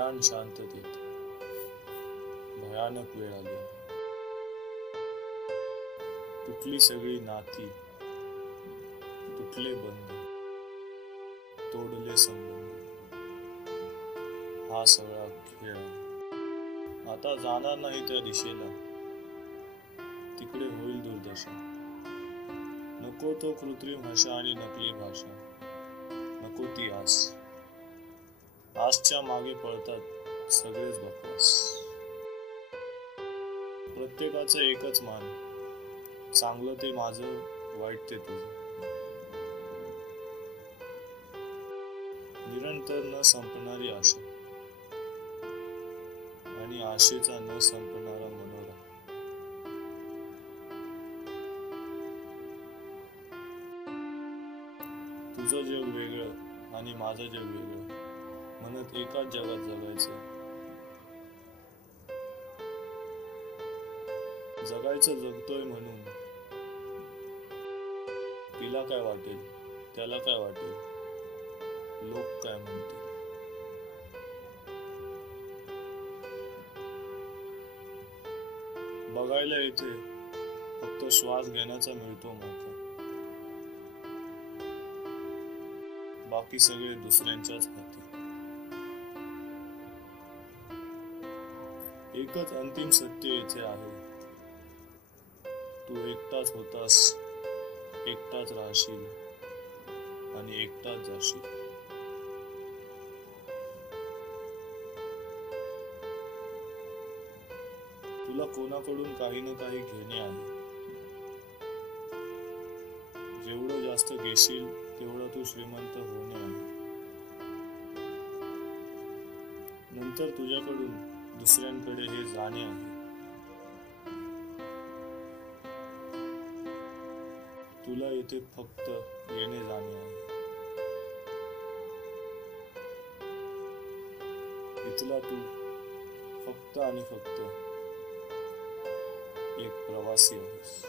भयान शांततेत भयानक वेळ आली. तुटली सगळी नाती, तुटले बंध, तोडले संबंध. हा सगळा खेळ आता जाणार नाही त्या दिशेला, तिकडे होईल दुर्दशा. नको तो कृत्रिम हशा आणि नकली भाषा, नको ती आस. आसच्या मागे पळतात सगळेच बकवास. प्रत्येकाचं एकच मान, चांगलं ते माझं, वाईट ते तुझं. निरंतर न संपणारी आशा आणि आशेचा न संपणारा मनोरा. तुझं जग वेगळं आणि माझं जग वेगळं, म्हणत एकाच जगात जगायचं. जगायचं जगतोय म्हणून तिला काय वाटेल, त्याला काय वाटेल, लोक काय म्हणतील. बघायला येते फक्त श्वास घेण्याचा मिळतो मोका, बाकी सगळे दुसऱ्यांच्याच हाती. एकच अंतिम सत्य येथे आहे, तू एकटाच होतास, एकटाच राहशील आणि एकटाच जाशील. तुला कोणाकडून काही ना काही घेणे आहे. जेवढं जास्त घेशील तेवढं तू श्रीमंत होणे आहे. नंतर तुझ्याकडून दुसऱ्यांकडे हे जाणे आहे. तुला येथे फक्त येणे जाणे आहे. इथला तू फक्त आणि फक्त एक प्रवासी आहेस.